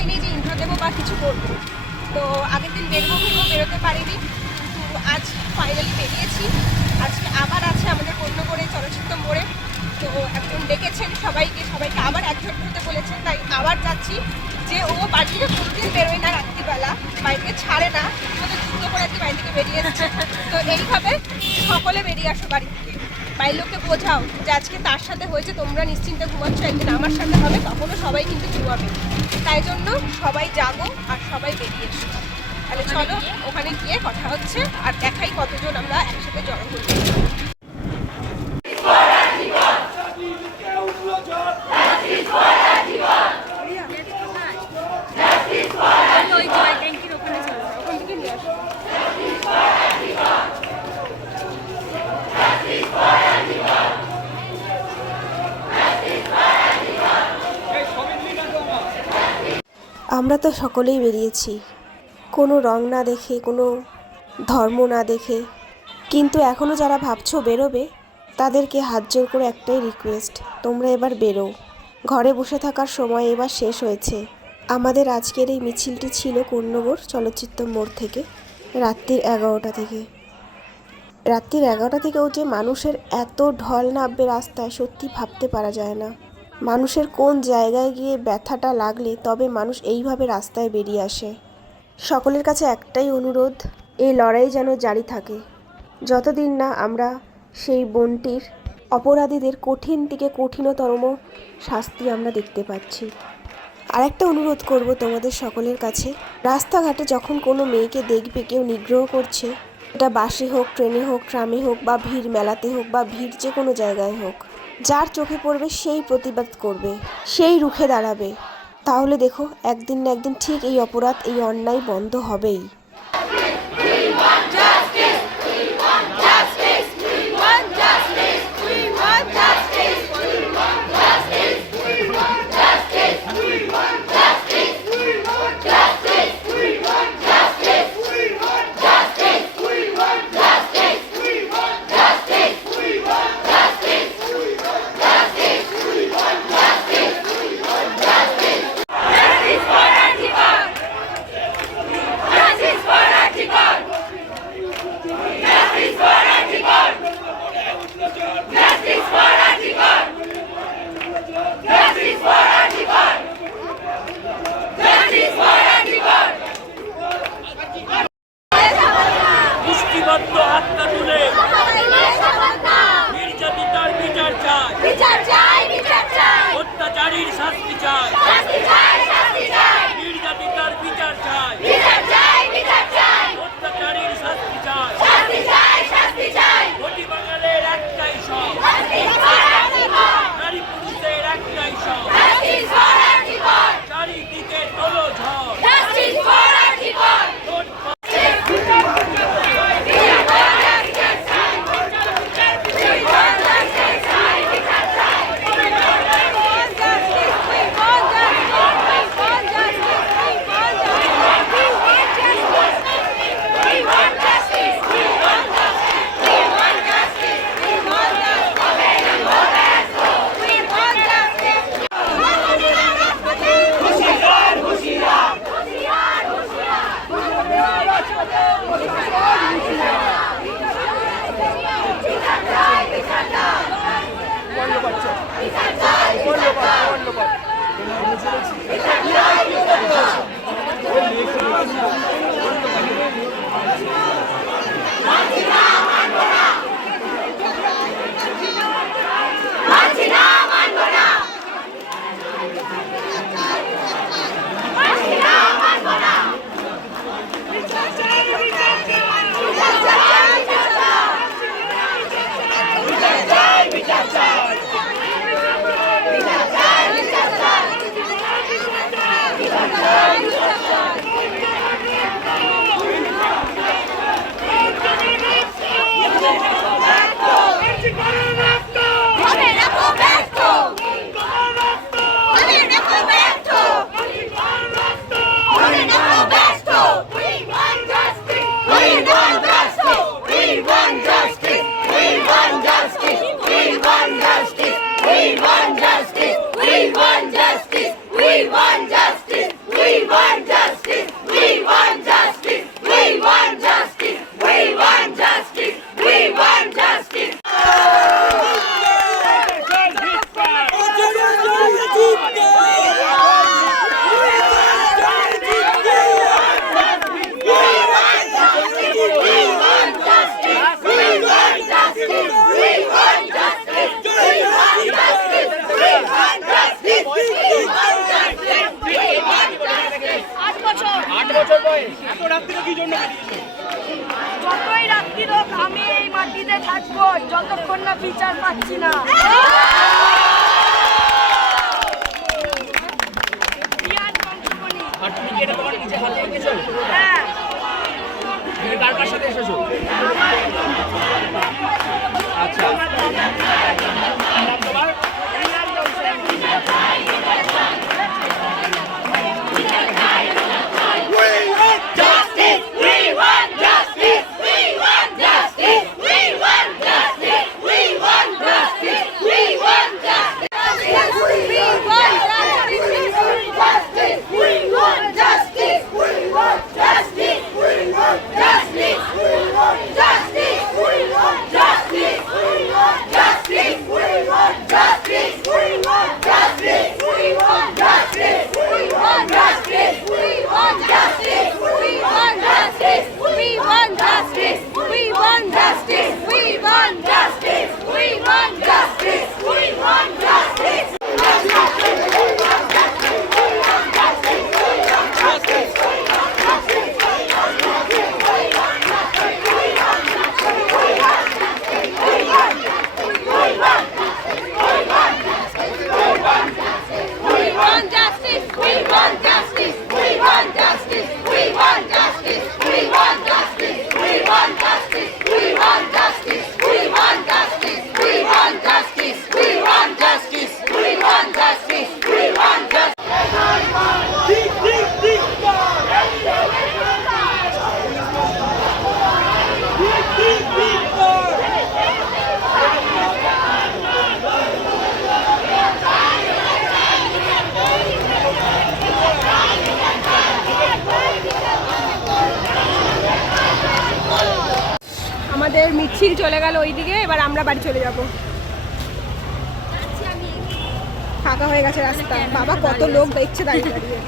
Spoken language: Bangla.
অবস্থায় যে ইন্ট্রো দেবো বা কিছু করব। তো আগের দিন বেরোবো ভেবেও বেরোতে পারিনি, কিন্তু আজ ফাইনালি বেরিয়েছি। আজকে আবার আছে আমাদের করে চলচ্চিত্র মোড়ে। তো একজন ডেকেছেন সবাইকে সবাইকে আবার একজন হতে বলেছেন, তাই আবার যাচ্ছি। যে ও বাড়ি থেকে কোনোদিন বেরোয় না রাত্রিবেলা বাড়ি থেকে ছাড়ে না, শুধু যুদ্ধ করে আজকে বাড়ি থেকে বেরিয়ে যাচ্ছে তো এইভাবে সকলে বেরিয়ে আসো বাড়ি থেকে। বাড়ির লোককে বোঝাও যে আজকে তার সাথে হয়েছে, তোমরা নিশ্চিন্তে ঘুমাচ্ছ, একদিন আমার সাথে হবে, তখনও সবাই কিন্তু ঘুমাবে। তাই জন্য সবাই যাব আর সবাই বেরিয়ে এসো। তাহলে চলো ওখানে গিয়ে কথা হচ্ছে আর দেখাই কতজন আমরা একসাথে জড়ো হচ্ছি ওই জয় ট্যাঙ্কির ওখানে চলে যাও। ওখান থেকে নিয়ে আসো আমরা তো সকলেই বেরিয়েছি। কোনো রং না দেখে, কোনো ধর্ম না দেখে। কিন্তু এখনও যারা ভাবছ বেরোবে, তাদেরকে হাত জোর করে একটাই রিকোয়েস্ট তোমরা এবার বেরো। ঘরে বসে থাকার সময় এবার শেষ হয়েছে। আমাদের আজকের এই মিছিলটি ছিল কন্যগর চলচ্চিত্র মোড় থেকে, রাত্রির এগারোটা থেকে। রাত্রির এগারোটা থেকেও যে মানুষের এত ঢল নামবে রাস্তায় সত্যি ভাবতে পারা যায় না। মানুষের কোন জায়গায় গিয়ে ব্যথাটা লাগলে তবে মানুষ এইভাবে রাস্তায় বেরিয়ে আসে। সকলের কাছে একটাই অনুরোধ, এই লড়াই যেন জারি থাকে। যতদিন না আমরা সেই বনটির অপরাধীদের কঠিন থেকে কঠিনতরম শাস্তি আমরা দেখতে পাচ্ছি। আরেকটা অনুরোধ করব তোমাদের সকলের কাছে, রাস্তাঘাটে যখন কোনো মেয়েকে দেখবে, কেউ নিগ্রহ করছে এটা বাসে হোক, ট্রেনে হোক, ট্রামে হোক বা ভিড় মেলাতে হোক বা ভিড় যে কোনো জায়গায় হোক যার চোখে পড়বে সেই প্রতিবাদ করবে, সেই রুখে দাঁড়াবে। তাহলে দেখো, একদিন না একদিন ঠিক এই অপরাধ, এই অন্যায় বন্ধ হবেই। এত রাত্রিরে কি জন্য যতই রাত্রি হোক আমি এই মাটিতে থাকব। যতক্ষণ না বিচার পাচ্ছি না। হ্যাঁ আমাদের মিছিল চলে গেল ওইদিকে, এবার আমরা বাড়ি চলে যাব। ফাঁকা হয়ে গেছে রাস্তা। বাবা, কত লোক দেখছে দাঁড়িয়ে দাঁড়িয়ে।